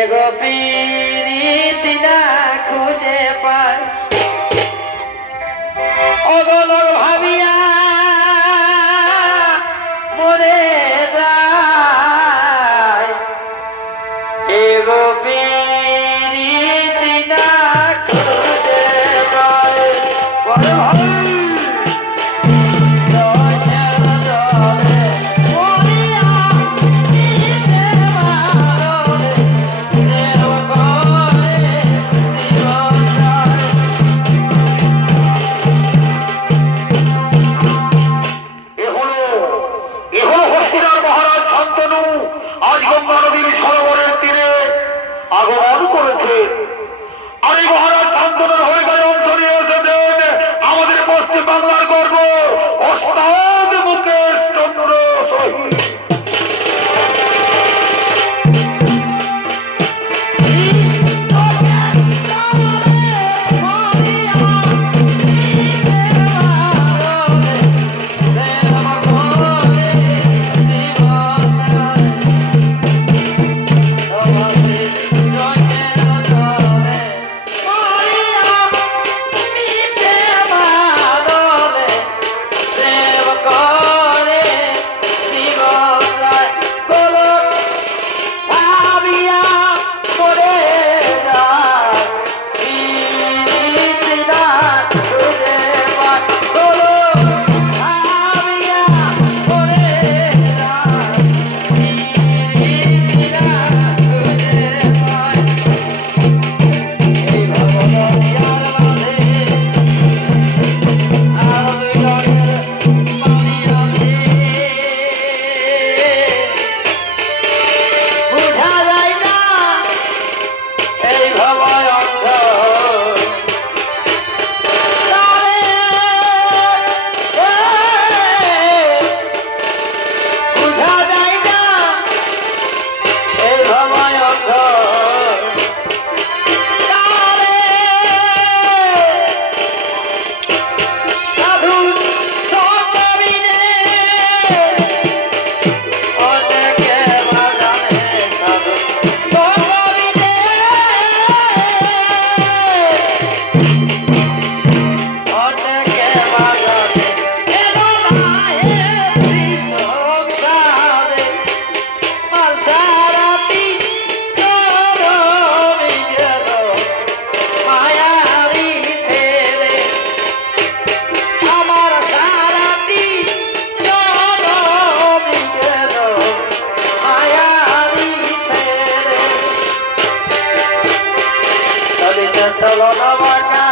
এগো পিরিতি না খুঁজে পায়। অগলর ভাবিয়া ওস্তাদ মুকেশ চলো না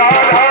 Glória.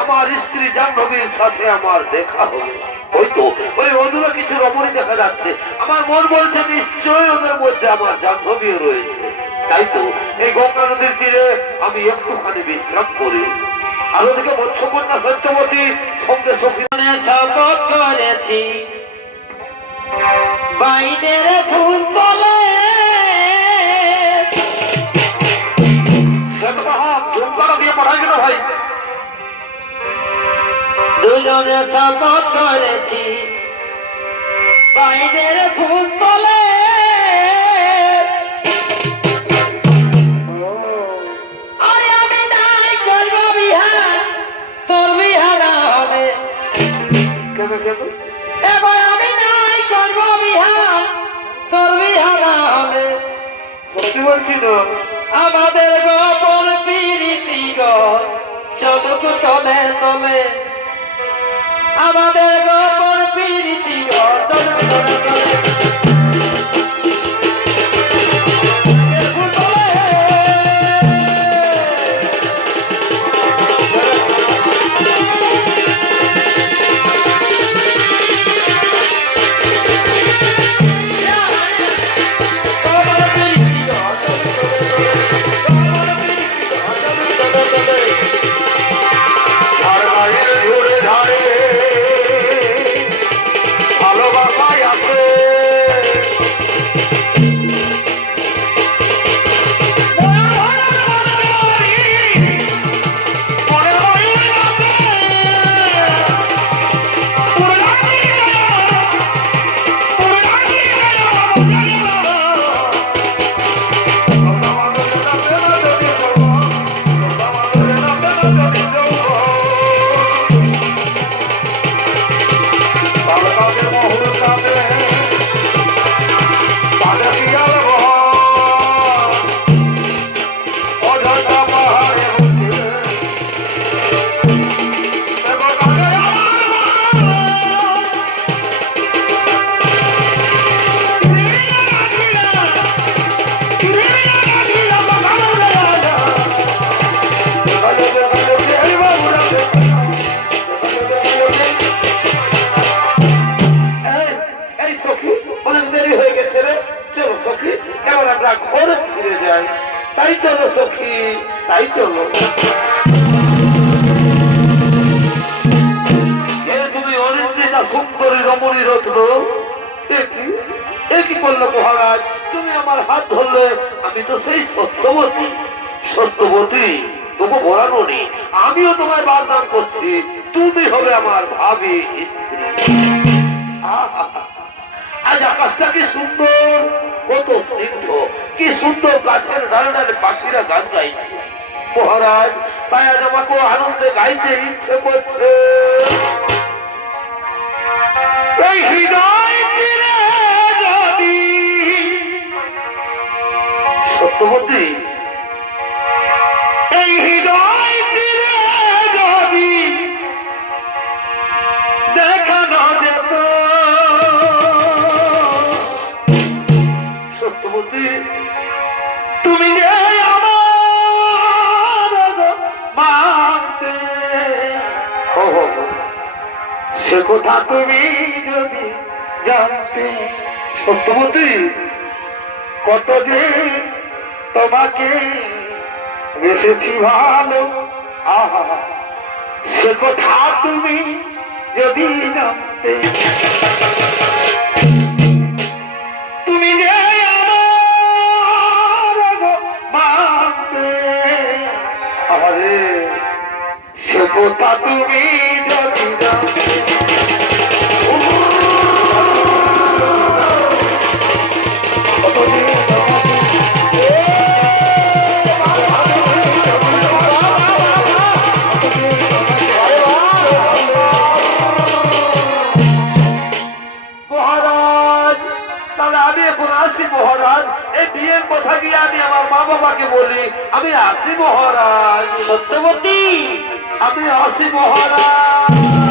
আমার স্ত্রী জাহ্নবীর সাথে আমার দেখা হলো ওই তো, ওই অধুরা কিছু রমণী দেখা যাচ্ছে। আমার মন বলছে, নিশ্চয়ই ওদের মধ্যে আমার জাহ্নবীও রয়েছে। তাই তো, এই গঙ্গা নদীর তীরে আমি একটুখানি বিশ্রাম করি। আর ওদিকে মৎস্যকন্যা সত্যবতী সঙ্গে সখী শপথ করেছি। বাইনের ফুল ভাই? দুজনে শপথ করেছি। বাইনের ফুল তলে আমি নাই করব বিহার তোর বিহারা হবে। সত্যি বলছি না আমাদের গোপন পিরিতি গো চলুক তলে তলে। আমাদের গোপন প্রীতি অর্জন চলুক তাই চলো সখী, তাই চলো। তুমি অনিন্দিতা সুন্দরী রমণী রত্ন। এ কি? এ করল মহারাজ? তুমি আমার হাত ধরলে, আমি তো সেই সত্যবতী। সত্যবতী, তবু বলানো আমিও তোমায় বারদান করছি। তুমি হবে আমার ভাবি স্ত্রী। আজ আকাশটা কি সুন্দর, কত স্নিগ্ধ। কি সুন্দর গাছের ডালে পাখিরা গান গাইছে। মহারাজ তাই আজ আমাকে আনন্দে গাইতে ইচ্ছে করছে। সত্যবতী সে কথা তুমি যদি জানতে সত্যবতী কতদিন তোমাকে বেসেছি ভালো, আহা, সে কথা তুমি যদি জানতে। তুমি যে আমার সে কথা তুমি বাবাকে বলি আমি আসি মহারাজ। সত্যবতী। আমি আসি মহারাজ।